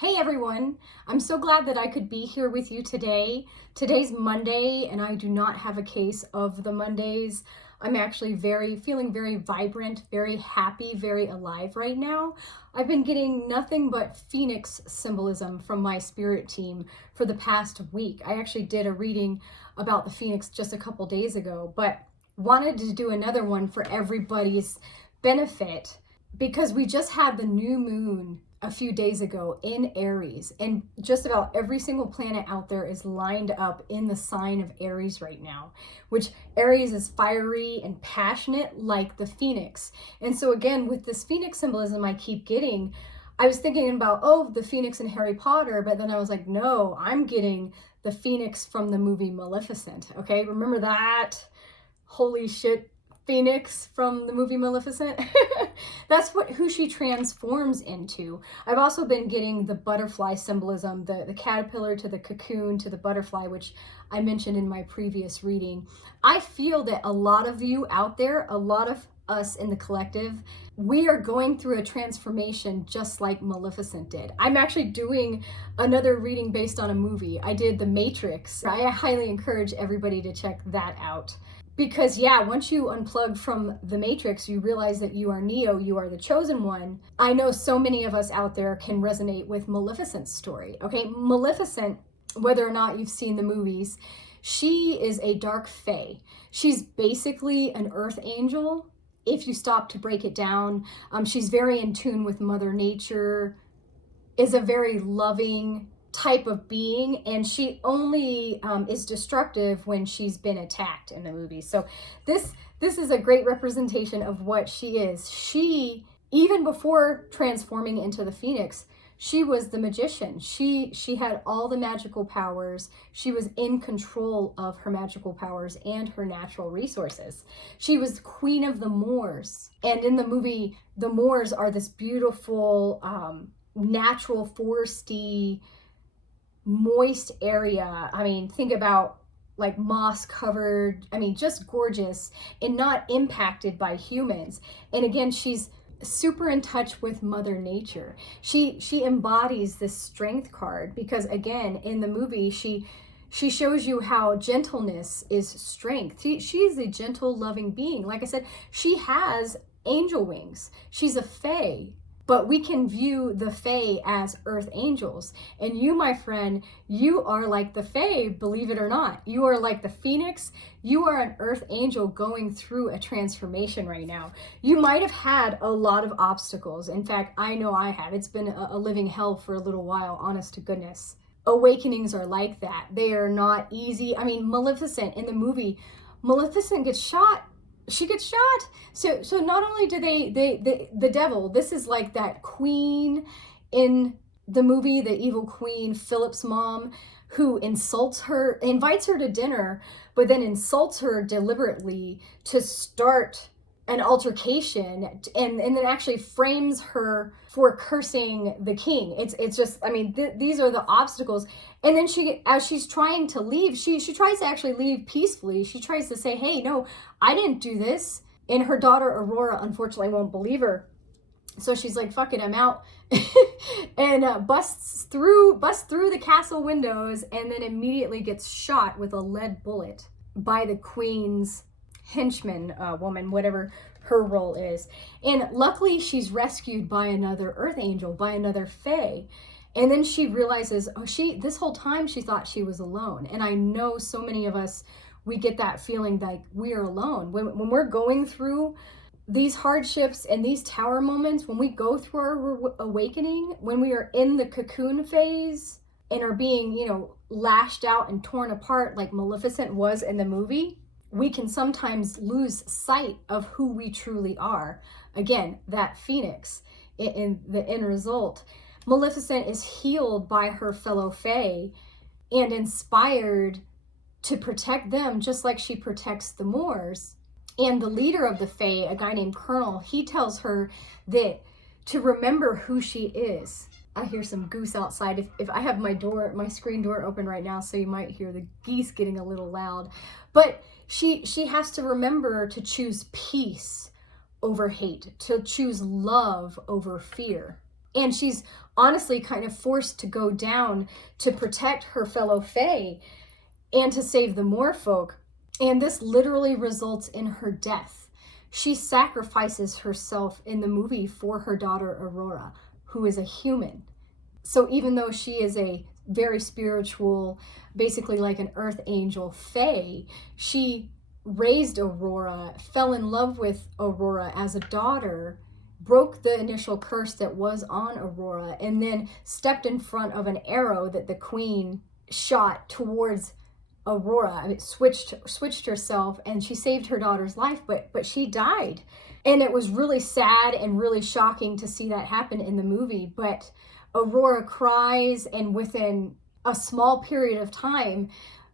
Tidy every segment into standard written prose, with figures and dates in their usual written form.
Hey everyone, I'm so glad that I could be here with you today. Today's Monday and I do not have a case of the Mondays. I'm actually feeling very vibrant, very happy, very alive right now. I've been getting nothing but Phoenix symbolism from my spirit team for the past week. I actually did a reading about the Phoenix just a couple days ago, but wanted to do another one for everybody's benefit because we just had the new moon a few days ago in Aries, and just about every single planet out there is lined up in the sign of Aries right now, which Aries is fiery and passionate like the Phoenix. And so again, with this Phoenix symbolism I keep getting, I was thinking about, oh, the Phoenix in Harry Potter, but then I was like, no, I'm getting the Phoenix from the movie Maleficent. Okay, remember that? Holy shit, Phoenix from the movie Maleficent. That's who she transforms into. I've also been getting the butterfly symbolism, the caterpillar to the cocoon to the butterfly, which I mentioned in my previous reading. I feel that a lot of you out there, a lot of us in the collective, we are going through a transformation just like Maleficent did. I'm actually doing another reading based on a movie. I did The Matrix. I highly encourage everybody to check that out. Because yeah, once you unplug from the Matrix, you realize that you are Neo, you are the chosen one. I know so many of us out there can resonate with Maleficent's story. Okay, Maleficent, whether or not you've seen the movies, she is a dark fae. She's basically an earth angel. If you stop to break it down, she's very in tune with Mother Nature, is a very loving type of being, and she only is destructive when she's been attacked in the movie. So this is a great representation of what she is. She, even before transforming into the Phoenix, she was the magician. She had all the magical powers. She was in control of her magical powers and her natural resources. She was queen of the Moors, and in the movie, the Moors are this beautiful natural foresty moist area. I mean, think about like moss covered, I mean, just gorgeous and not impacted by humans. And again, she's super in touch with Mother Nature. She embodies this strength card because again, in the movie, she shows you how gentleness is strength. She's a gentle, loving being. Like I said, she has angel wings. She's a fae. But we can view the fae as earth angels. And you, my friend, you are like the fae, believe it or not. You are like the Phoenix. You are an earth angel going through a transformation right now. You might have had a lot of obstacles. In fact, I know I have. It's been a living hell for a little while, honest to goodness. Awakenings are like that. They are not easy. I mean, Maleficent in the movie, Maleficent gets shot. She gets shot. So not only do the devil, this is like that queen in the movie, the evil queen, Philip's mom, who insults her, invites her to dinner, but then insults her deliberately to start an altercation, and then actually frames her for cursing the king. It's just, I mean, these are the obstacles. And then she, as she's trying to leave, she tries to actually leave peacefully. She tries to say, hey, no, I didn't do this. And her daughter Aurora unfortunately won't believe her. So she's like, fuck it, I'm out. And busts through the castle windows, and then immediately gets shot with a lead bullet by the queen's henchman woman, whatever her role is. And luckily she's rescued by another earth angel, by another fae. And then she realizes, oh, this whole time she thought she was alone. And I know so many of us, we get that feeling like we are alone. When we're going through these hardships and these tower moments, when we go through our awakening, when we are in the cocoon phase and are being, lashed out and torn apart like Maleficent was in the movie, we can sometimes lose sight of who we truly are. Again, that Phoenix in the end result. Maleficent is healed by her fellow fae and inspired to protect them just like she protects the Moors. And the leader of the fae, a guy named Colonel, he tells her that to remember who she is. I hear some goose outside. If I have my screen door open right now, so you might hear the geese getting a little loud. But she has to remember to choose peace over hate, to choose love over fear. And she's honestly kind of forced to go down to protect her fellow Fae and to save the Moorfolk. And this literally results in her death. She sacrifices herself in the movie for her daughter Aurora, who is a human. So even though she is a very spiritual, basically like an earth angel Fae, she raised Aurora, fell in love with Aurora as a daughter, broke the initial curse that was on Aurora, and then stepped in front of an arrow that the queen shot towards Aurora. It switched herself, and she saved her daughter's life, but she died. And it was really sad and really shocking to see that happen in the movie. But Aurora cries, and within a small period of time,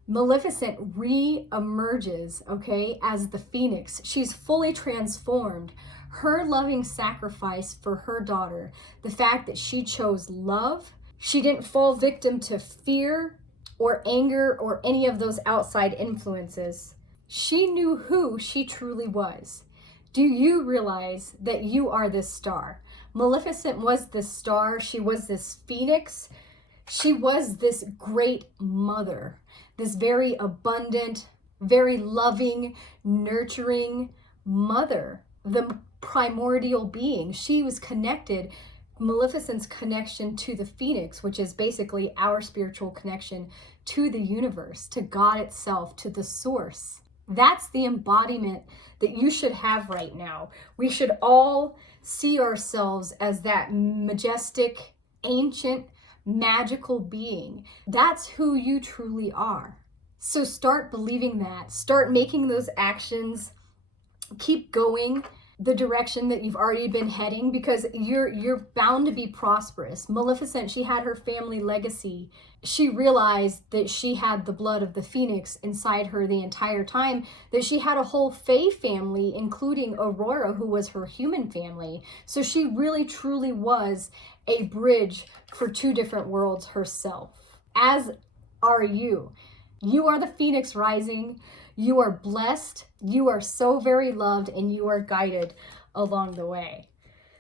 Maleficent re-emerges, okay, as the Phoenix. She's fully transformed. Her loving sacrifice for her daughter, the fact that she chose love, she didn't fall victim to fear or anger or any of those outside influences. She knew who she truly was. Do you realize that you are this star? Maleficent was this star. She was this Phoenix. She was this great mother, this very abundant, very loving, nurturing mother, the primordial being. She was connected. Maleficent's connection to the Phoenix, which is basically our spiritual connection to the universe, to God itself, to the source. That's the embodiment that you should have right now. We should all see ourselves as that majestic, ancient, magical being. That's who you truly are. So start believing that. Start making those actions. Keep going the direction that you've already been heading, because you're bound to be prosperous. Maleficent, she had her family legacy. She realized that she had the blood of the Phoenix inside her the entire time, that she had a whole Fae family, including Aurora, who was her human family. So she really truly was a bridge for two different worlds herself, as are you. You are the Phoenix rising. You are blessed, you are so very loved, and you are guided along the way.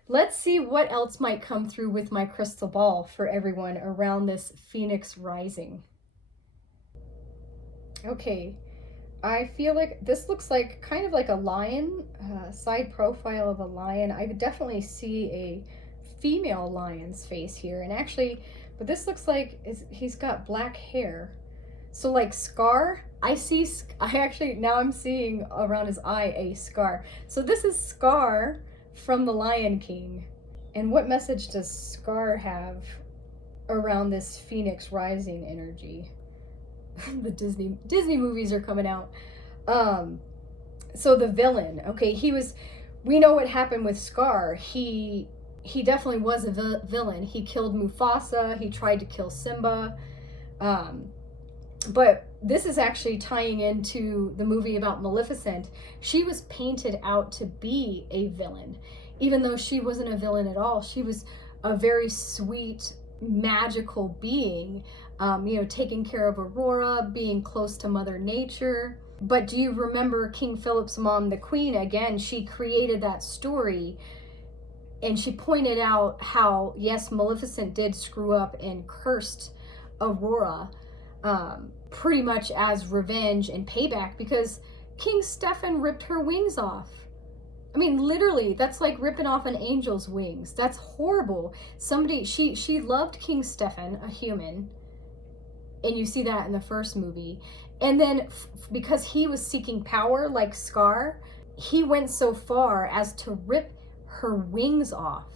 Let's see what else might come through with my crystal ball for everyone around this Phoenix rising. Okay, I feel like this looks like kind of like a lion, side profile of a lion. I definitely see a female lion's face here, and actually, but this looks like he's got black hair. So like Scar, now I'm seeing around his eye a scar. So this is Scar from The Lion King. And what message does Scar have around this Phoenix rising energy? The Disney movies are coming out. So the villain, okay, we know what happened with Scar. He definitely was a villain. He killed Mufasa, he tried to kill Simba. But this is actually tying into the movie about Maleficent. She was painted out to be a villain, even though she wasn't a villain at all. She was a very sweet, magical being, taking care of Aurora, being close to Mother Nature. But do you remember King Philip's mom, the Queen? Again, she created that story, and she pointed out how, yes, Maleficent did screw up and cursed Aurora, pretty much as revenge and payback, because King Stefan ripped her wings off. I mean, literally, that's like ripping off an angel's wings. That's horrible. She loved King Stefan, a human, and you see that in the first movie. And then because he was seeking power like Scar, he went so far as to rip her wings off,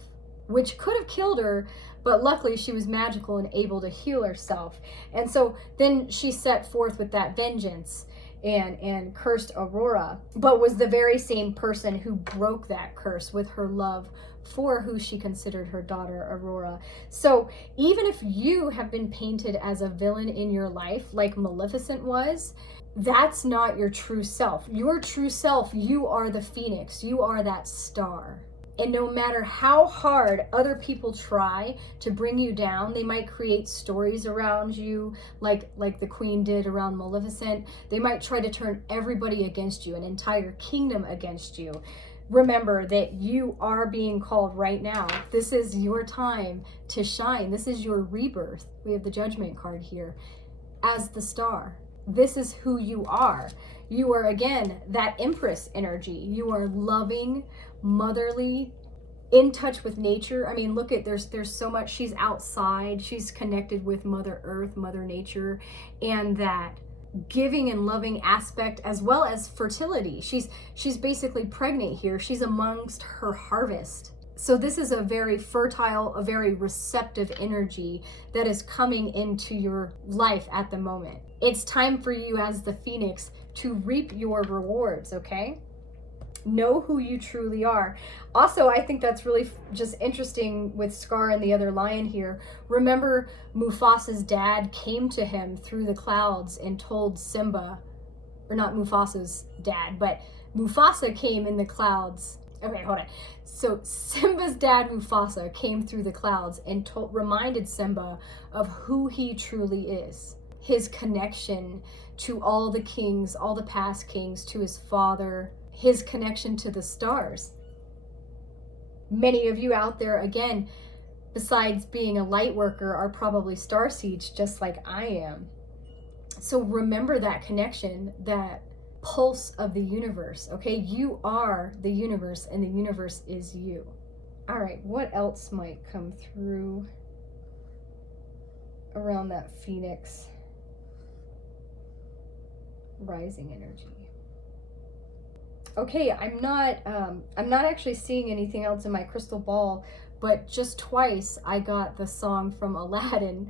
which could have killed her, but luckily she was magical and able to heal herself. And so then she set forth with that vengeance and cursed Aurora, but was the very same person who broke that curse with her love for who she considered her daughter Aurora. So even if you have been painted as a villain in your life, like Maleficent was, that's not your true self. Your true self, you are the Phoenix. You are that star. And no matter how hard other people try to bring you down, they might create stories around you, like the Queen did around Maleficent. They might try to turn everybody against you, an entire kingdom against you. Remember that you are being called right now. This is your time to shine. This is your rebirth. We have the Judgment card here as the star. This is who you are. You are, again, that Empress energy. You are loving, motherly, in touch with nature. I mean, look at, there's so much. She's outside. She's connected with Mother Earth, Mother Nature, and that giving and loving aspect, as well as fertility. She's basically pregnant here. She's amongst her harvest. So this is a very fertile, a very receptive energy that is coming into your life at the moment. It's time for you as the Phoenix to reap your rewards, okay? Know who you truly are. Also, I think that's really just interesting with Scar and the other lion here. Remember, Mufasa's dad came to him through the clouds and told Simba, or not Mufasa's dad, but Mufasa came in the clouds. Okay, hold on. So Simba's dad, Mufasa, came through the clouds and reminded Simba of who he truly is. His connection to all the kings, all the past kings, to his father, his connection to the stars. Many of you out there, again, besides being a light worker, are probably starseeds just like I am. So remember that connection, that pulse of the universe, okay? You are the universe and the universe is you. All right, what else might come through around that Phoenix rising energy? Okay, I'm not actually seeing anything else in my crystal ball, but just twice I got the song from Aladdin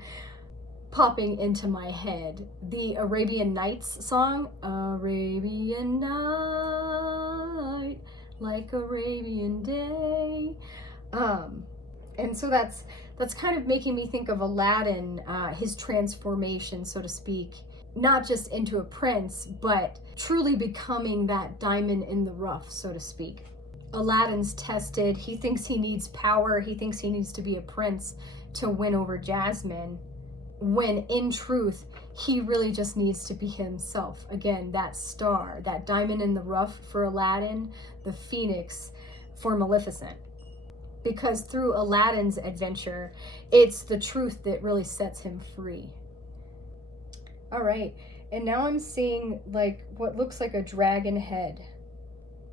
popping into my head. The Arabian Nights song, Arabian night, like Arabian day. And so that's kind of making me think of Aladdin, his transformation, so to speak, not just into a prince, but truly becoming that diamond in the rough, so to speak. Aladdin's tested. He thinks he needs power. He thinks he needs to be a prince to win over Jasmine, when in truth, he really just needs to be himself. Again, that star, that diamond in the rough for Aladdin, the Phoenix for Maleficent. Because through Aladdin's adventure, it's the truth that really sets him free. All right, and now I'm seeing like what looks like a dragon head.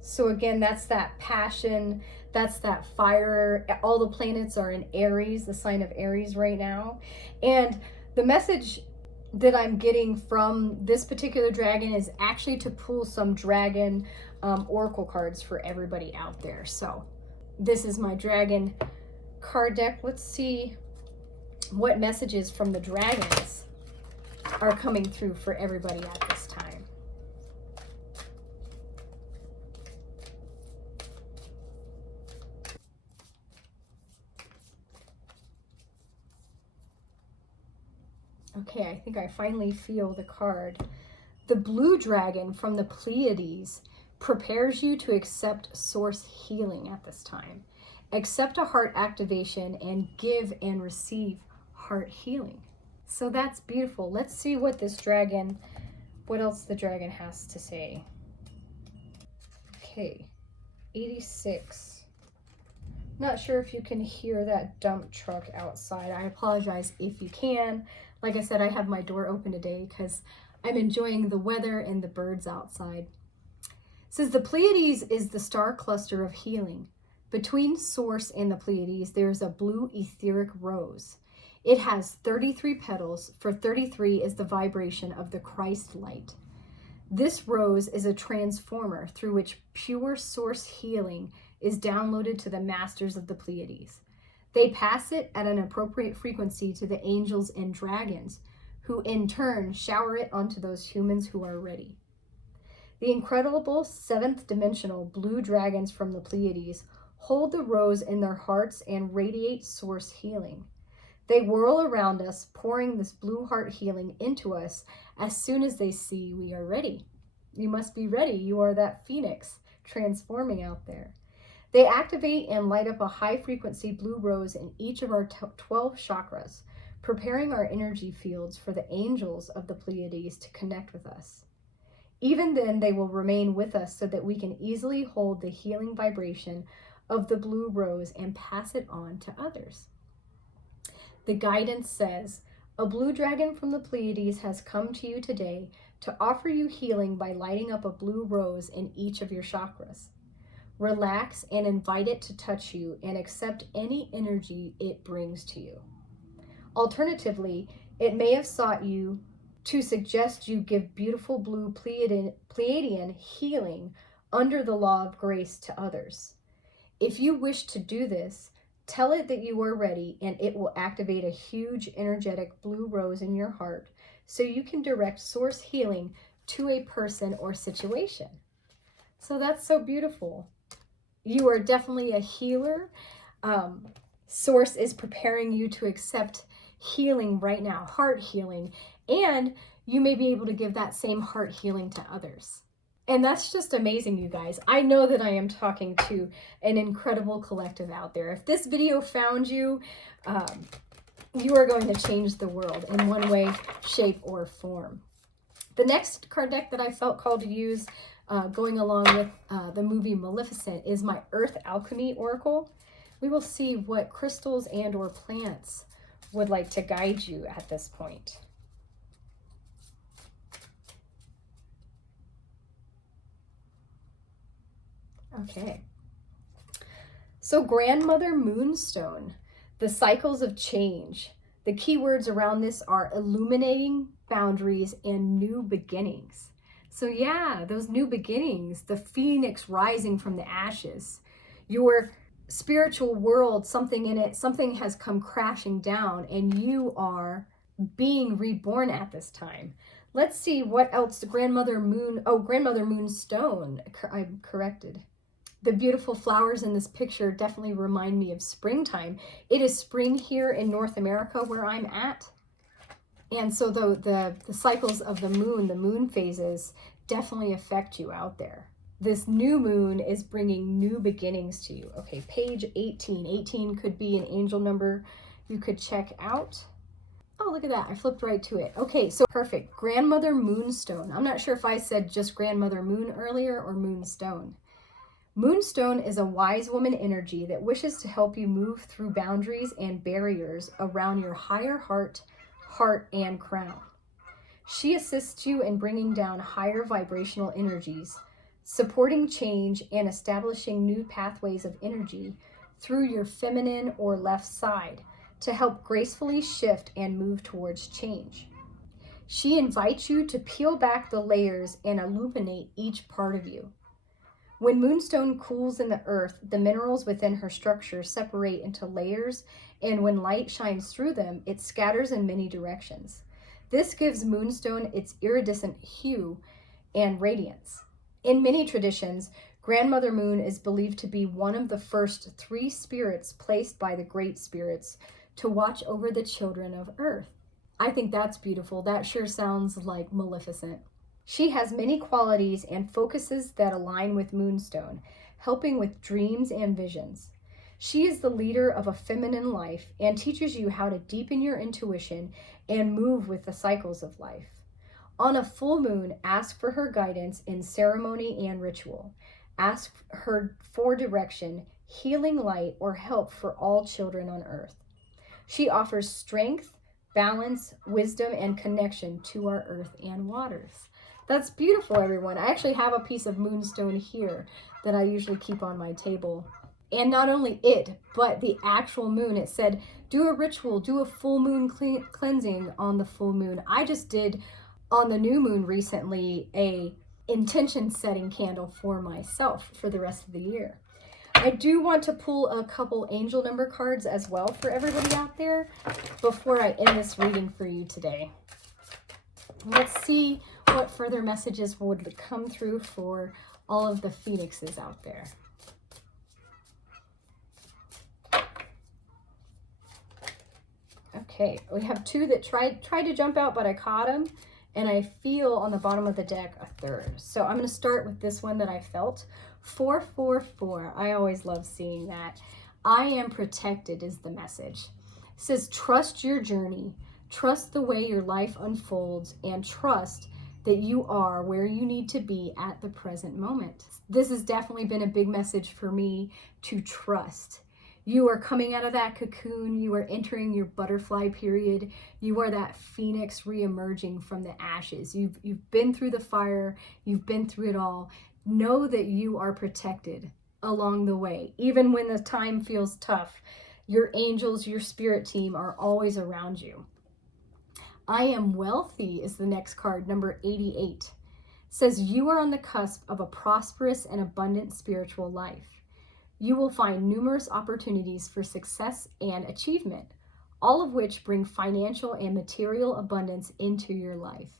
So again, that's that passion, that's that fire. All the planets are in Aries, the sign of Aries right now. And the message that I'm getting from this particular dragon is actually to pull some dragon oracle cards for everybody out there. So this is my dragon card deck. Let's see what messages from the dragons are coming through for everybody at this time. Okay, I think I finally feel the card. The blue dragon from the Pleiades prepares you to accept source healing at this time. Accept a heart activation and give and receive heart healing. So that's beautiful. Let's see what this dragon, what else the dragon has to say. Okay, 86. Not sure if you can hear that dump truck outside. I apologize if you can. Like I said, I have my door open today because I'm enjoying the weather and the birds outside. It says the Pleiades is the star cluster of healing. Between Source and the Pleiades, there's a blue etheric rose. It has 33 petals, for 33 is the vibration of the Christ light. This rose is a transformer through which pure source healing is downloaded to the masters of the Pleiades. They pass it at an appropriate frequency to the angels and dragons, who in turn shower it onto those humans who are ready. The incredible seventh dimensional blue dragons from the Pleiades hold the rose in their hearts and radiate source healing. They whirl around us, pouring this blue heart healing into us as soon as they see we are ready. You must be ready. You are that Phoenix transforming out there. They activate and light up a high-frequency blue rose in each of our 12 chakras, preparing our energy fields for the angels of the Pleiades to connect with us. Even then, they will remain with us so that we can easily hold the healing vibration of the blue rose and pass it on to others. The guidance says, a blue dragon from the Pleiades has come to you today to offer you healing by lighting up a blue rose in each of your chakras. Relax and invite it to touch you and accept any energy it brings to you. Alternatively, it may have sought you to suggest you give beautiful blue Pleiadian healing under the law of grace to others. If you wish to do this, tell it that you are ready and it will activate a huge energetic blue rose in your heart so you can direct source healing to a person or situation. So that's so beautiful. You are definitely a healer. Source is preparing you to accept healing right now, heart healing, and you may be able to give that same heart healing to others. And that's just amazing, you guys. I know that I am talking to an incredible collective out there. If this video found you, you are going to change the world in one way, shape, or form. The next card deck that I felt called to use going along with the movie Maleficent is my Earth Alchemy Oracle. We will see what crystals and or plants would like to guide you at this point. Okay. So Grandmother Moonstone, the cycles of change. The keywords around this are illuminating boundaries and new beginnings. So yeah, those new beginnings, the phoenix rising from the ashes, your spiritual world, something in it, something has come crashing down and you are being reborn at this time. Let's see what else the Grandmother Moonstone, I'm corrected. The beautiful flowers in this picture definitely remind me of springtime. It is spring here in North America where I'm at. And so the cycles of the moon phases definitely affect you out there. This new moon is bringing new beginnings to you. Okay, page 18. 18 could be an angel number you could check out. Oh, look at that. I flipped right to it. Okay, so perfect. Grandmother Moonstone. I'm not sure if I said just Grandmother Moon earlier or Moonstone. Moonstone is a wise woman energy that wishes to help you move through boundaries and barriers around your higher heart, and crown. She assists you in bringing down higher vibrational energies, supporting change and establishing new pathways of energy through your feminine or left side to help gracefully shift and move towards change. She invites you to peel back the layers and illuminate each part of you. When Moonstone cools in the earth, the minerals within her structure separate into layers, and when light shines through them, it scatters in many directions. This gives Moonstone its iridescent hue and radiance. In many traditions, Grandmother Moon is believed to be one of the first 3 spirits placed by the great spirits to watch over the children of Earth. I think that's beautiful. That sure sounds like Maleficent. She has many qualities and focuses that align with Moonstone, helping with dreams and visions. She is the leader of a feminine life and teaches you how to deepen your intuition and move with the cycles of life. On a full moon, ask for her guidance in ceremony and ritual. Ask her for direction, healing light, or help for all children on earth. She offers strength, balance, wisdom, and connection to our earth and waters. That's beautiful, everyone. I actually have a piece of Moonstone here that I usually keep on my table. And not only it, but the actual moon. It said, do a ritual, do a full moon cleansing on the full moon. I just did on the new moon recently a intention setting candle for myself for the rest of the year. I do want to pull a couple angel number cards as well for everybody out there before I end this reading for you today. Let's see what further messages would come through for all of the phoenixes out there. Okay, we have 2 that tried to jump out, but I caught them, and I feel on the bottom of the deck a 3rd. So I'm going to start with this one that I felt. 444. I always love seeing that. I am protected is the message. It says, trust your journey. Trust the way your life unfolds, and trust that you are where you need to be at the present moment. This has definitely been a big message for me to trust. You are coming out of that cocoon. You are entering your butterfly period. You are that phoenix re-emerging from the ashes. You've been through the fire. You've been through it all. Know that you are protected along the way. Even when the time feels tough, your angels, your spirit team are always around you. I am wealthy is the next card, number 88. Says you are on the cusp of a prosperous and abundant spiritual life. You will find numerous opportunities for success and achievement, all of which bring financial and material abundance into your life.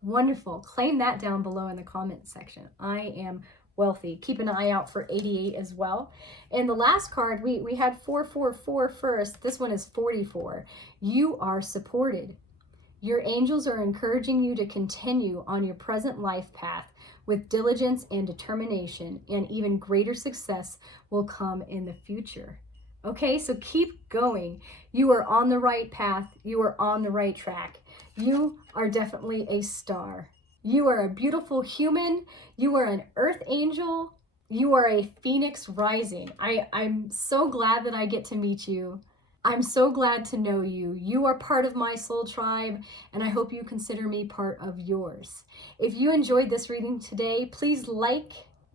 Wonderful. Claim that down below in the comment section. I am wealthy. Keep an eye out for 88 as well. And the last card, we had 444 first. This one is 44. You are supported. Your angels are encouraging you to continue on your present life path with diligence and determination, and even greater success will come in the future. Okay, so keep going. You are on the right path. You are on the right track. You are definitely a star. You are a beautiful human. You are an earth angel. You are a phoenix rising. I'm so glad that I get to meet you. I'm so glad to know you. You are part of my soul tribe, and I hope you consider me part of yours. If you enjoyed this reading today, please like,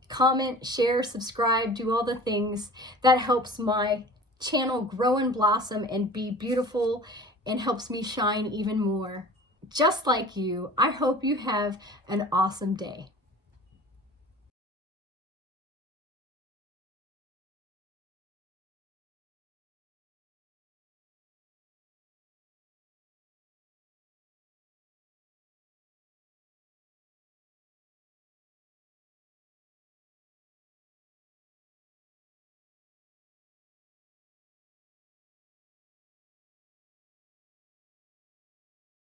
comment, share, subscribe, do all the things that helps my channel grow and blossom and be beautiful and helps me shine even more. Just like you, I hope you have an awesome day.